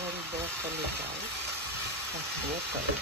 Cherry broccoli, guys. Water.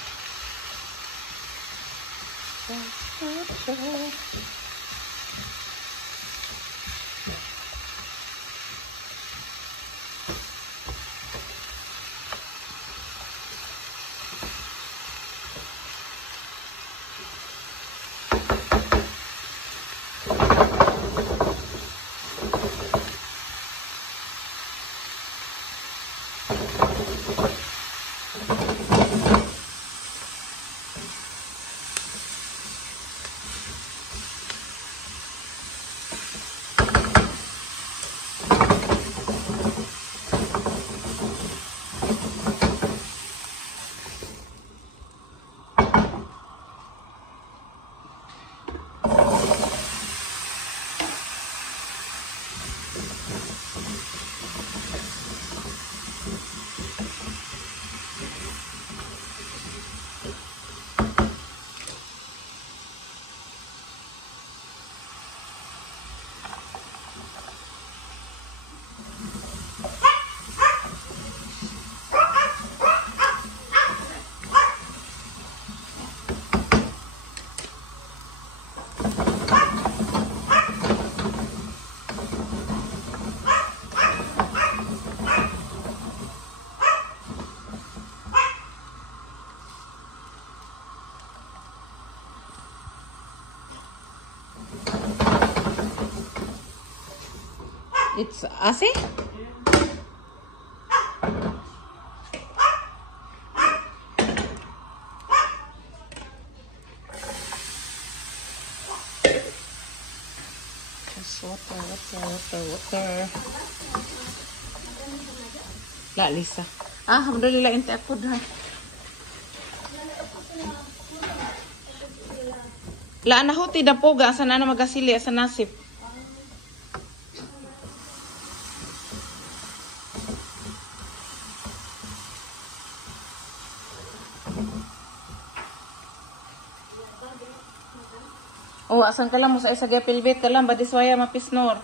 It's Asi? Just water. La, Lisa. Alhamdulillah, inte ako dah. La, nahuti da poga. Sana na magasili sa nasip. Oh, asan ka lang mo sa isa gapilbit ka lang ba diswaya mapisnor.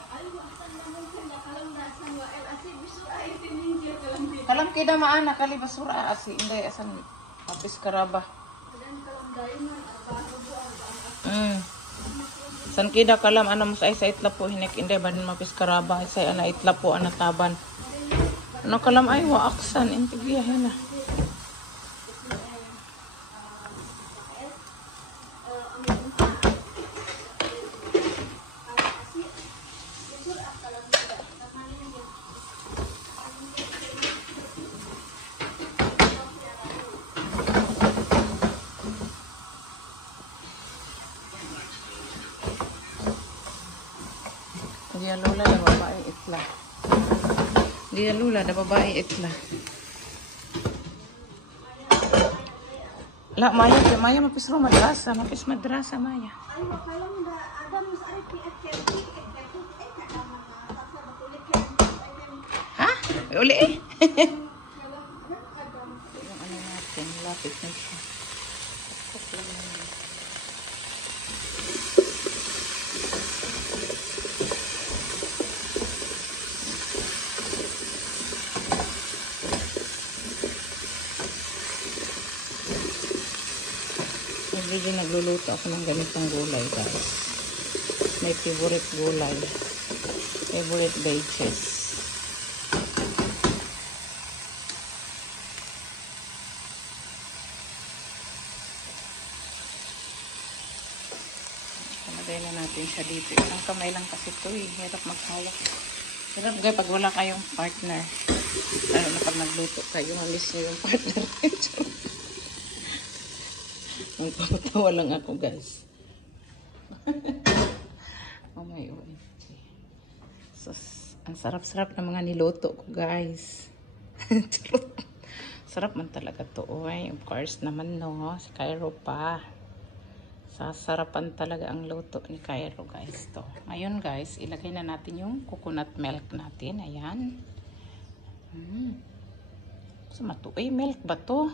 Kalam kida maana kali basura asi inday asan mapis karaba. San kida kalam ana mo sa isa itlapo hinek inday banin mapis karaba isa ana itlapo ana taban. Ano kalam ay wa aksan intigiyahin na. Dia lula da babae itla. Dia lula da babae itla. La Maya mapis madrasa, Maya. Ha? Uli eh. Yung ano natin, lapit na siya. Everyday nagluluto ako ng ganitong gulay, guys. My favorite gulay. Favorite veggies. Palagay na natin siya dito. Isang kamay lang kasi ito eh. Hirap maghawak. Hirap guys pag wala kayong partner. Lalo na pag nagluto kayo, halis nyo yung partner. Magpapatawa lang ako, guys. Oh my God. So, ang sarap-sarap ng mga niluto ko, guys. Sarap man talaga to. Oy, of course naman, no. Si Cairo pa. Sasarapan talaga ang luto ni Cairo, guys. To. Ngayon, guys, ilagay na natin yung coconut milk natin. Ayan. So, matuoy milk ba to?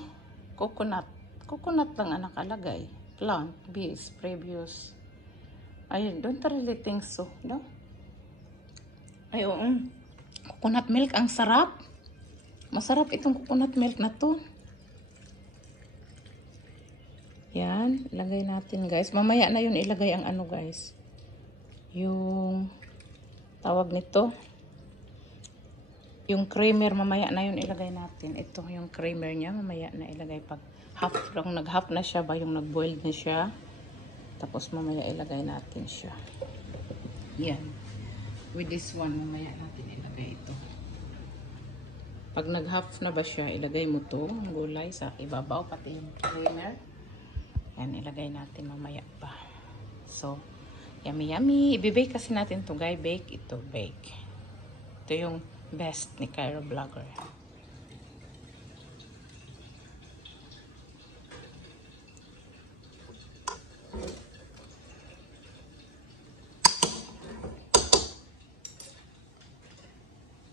Coconut. Coconut lang ang nakalagay. Plant, base, previous. Ayun, don't really think so. No? Ay, oo. Coconut milk, ang sarap. Masarap itong coconut milk na to. Yan, ilagay natin guys. Mamaya na yun ilagay ang ano guys. Yung tawag nito. Yung creamer, mamaya na yun ilagay natin. Ito yung creamer niya, mamaya na ilagay pag half, nag-half na siya ba, yung nag-boiled na siya. Tapos mamaya ilagay natin siya. Yan. With this one, mamaya natin ilagay ito. Pag nag-half na ba siya, ilagay mo to, gulay sa ibabaw, pati yung creamer. Yan, ilagay natin mamaya pa. So, yummy yummy. Ibibake kasi natin to guys. Bake ito, bake. Ito yung best ni Cairo Vlogger.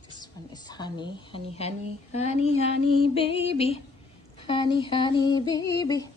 This one is honey, honey, honey, honey, honey, baby. Honey, honey, baby.